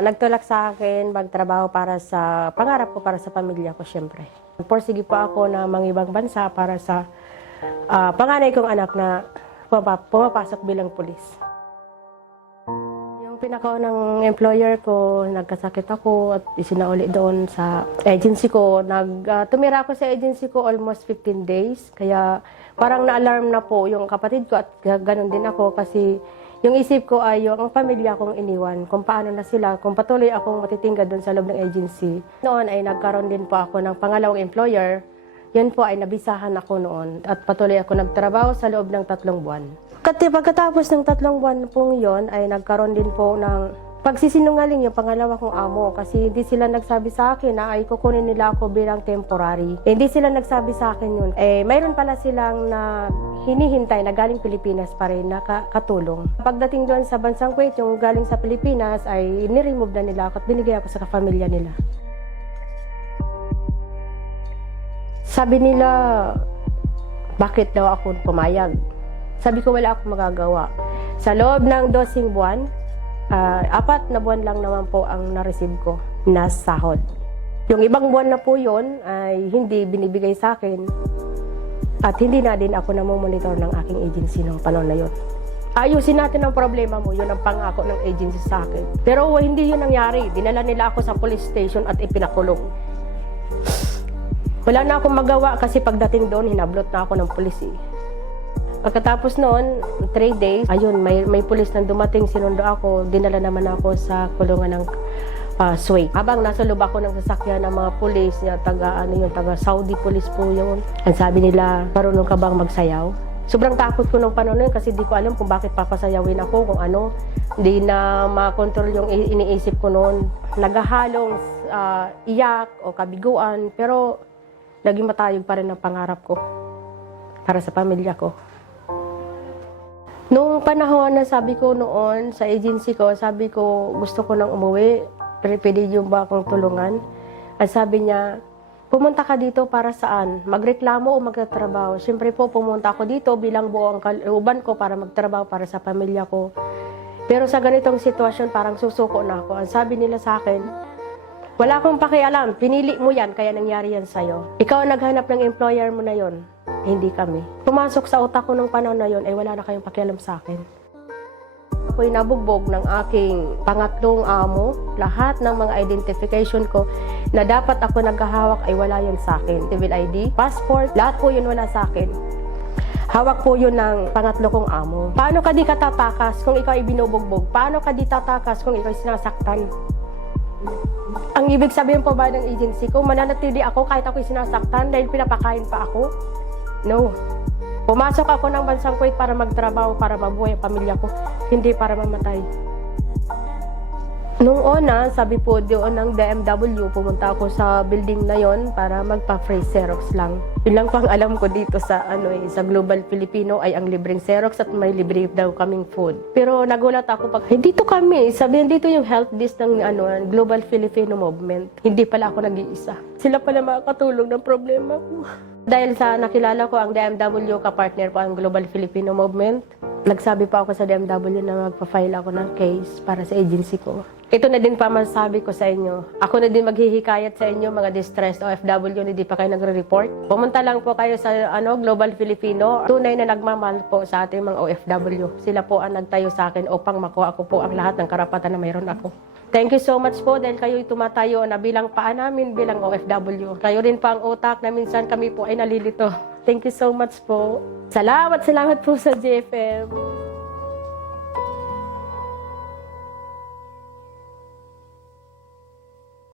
Nagtulak sa akin magtrabaho para sa pangarap ko, para sa pamilya ko syempre. Porsige po ako na mangibang bansa para sa panganay kong anak na pumapasok bilang pulis. Yung pinakaunang employer ko, nagkasakit ako at isinauli doon sa agency ko. Tumira ako sa agency ko almost 15 days. Kaya parang na-alarm na po yung kapatid ko at ganun din ako kasi yung isip ko ay yung pamilya kong iniwan, kung paano na sila, kung patuloy akong matitingga doon sa loob ng agency. Noon ay nagkaroon din po ako ng pangalawang employer. Yun po ay nabisahan ako noon at patuloy ako nagtrabaho sa loob ng 3 buwan. Pagkatapos ng 3 buwan pong yun ay nagkaroon din po ng pagsisinungaling yung pangalawa kong amo kasi hindi sila nagsabi sa akin na ay kukunin nila ako bilang temporary. Hindi sila nagsabi sa akin yun. Mayroon pala silang na hinihintay na galing Pilipinas pa rin na katulong. Pagdating doon sa bansang Kuwait, yung galing sa Pilipinas ay niremove na nila ako at binigay ako sa kapamilya nila. Sabi nila, bakit daw ako pumayag? Sabi ko wala akong magagawa. Sa loob ng 12 buwan, 4 na buwan lang naman po ang na-receive ko na sahod. Yung ibang buwan na po yun ay hindi binibigay sa akin at hindi na din ako namomonitor ng aking agency ng panahon na yun. Ayusin natin ang problema mo, yun ang pangako ng agency sa akin. Pero hindi yun nangyari. Dinala nila ako sa police station at ipinakulong. Wala na akong magawa kasi pagdating doon, hinablot na ako ng pulis eh. Pagkatapos noon, 3 days, ayun, may pulis nang dumating, sinundo ako, dinala naman ako sa kulungan ng Suwait. Habang nasa loob ako ng sasakyan ng mga pulis, taga Saudi police po yun. Ang sabi nila, marunong ka bang magsayaw? Sobrang takot ko nung panahon yun kasi di ko alam kung bakit papasayawin ako, kung ano. Hindi na makontrol yung iniisip ko noon. Naghahalong iyak o kabiguan, pero naging matayog pa rin ang pangarap ko para sa pamilya ko. Noong panahon na sabi ko noon sa agency ko, sabi ko gusto ko nang umuwi, pwede yung ba akong tulungan? At sabi niya, pumunta ka dito para saan? Magreklamo o magtatrabaho? Siyempre po pumunta ako dito bilang buong kalooban ko para magtrabaho para sa pamilya ko. Pero sa ganitong sitwasyon parang susuko na ako. Ang sabi nila sa akin, wala akong pakialam, pinili mo yan kaya nangyari yan sa'yo. Ikaw ang naghanap ng employer mo na yon. Hindi kami. Pumasok sa utak ko nung panahon na yon ay wala na kayong pakialam sa akin. Ako'y nabugbog ng aking pangatlong amo. Lahat ng mga identification ko na dapat ako naghahawak ay wala yun sa akin. Civil ID, passport, lahat po yun wala sa akin. Hawak po yun ng pangatlo kong amo. Paano ka di katatakas kung ikaw ay binubugbog? Paano ka di tatakas kung ikaw ay sinasaktan? Ang ibig sabihin po ba ng agency ko, mananatili ako kahit ako'y sinasaktan dahil pinapakain pa ako? No. Pumasok ako ng bansang Kuwait para magtrabaho, para mabuhay ang pamilya ko, hindi para mamatay. Nung una, sabi po doon ng DMW, pumunta ako sa building na yon para magpa-free Xerox lang. Yun lang pang alam ko dito sa sa Global Filipino ay ang libreng Xerox at may libre daw kaming food. Pero nagulat ako pag dito kami, sabihin dito yung health list ng Global Filipino Movement. Hindi pala ako nag-iisa. Sila pala makakatulong ng problema ko. Dahil sa nakilala ko ang DMW, kapartner po ang Global Filipino Movement, nagsabi pa ako sa DMW na magpa-file ako ng case para sa agency ko. Ito na din pa masasabi ko sa inyo. Ako na din maghihikayat sa inyo, mga distressed OFW na di pa kayo nagre-report. Pumunta lang po kayo sa Global Filipino. Tunay na nagmamahal po sa ating mga OFW. Sila po ang nagtayo sa akin upang makuha ko po ang lahat ng karapatan na mayroon ako. Thank you so much po dahil kayo'y tumatayo na bilang paa namin bilang OFW. Kayo rin pa ang utak na minsan kami po ay nalilito. Thank you so much po. Salamat po sa GFM.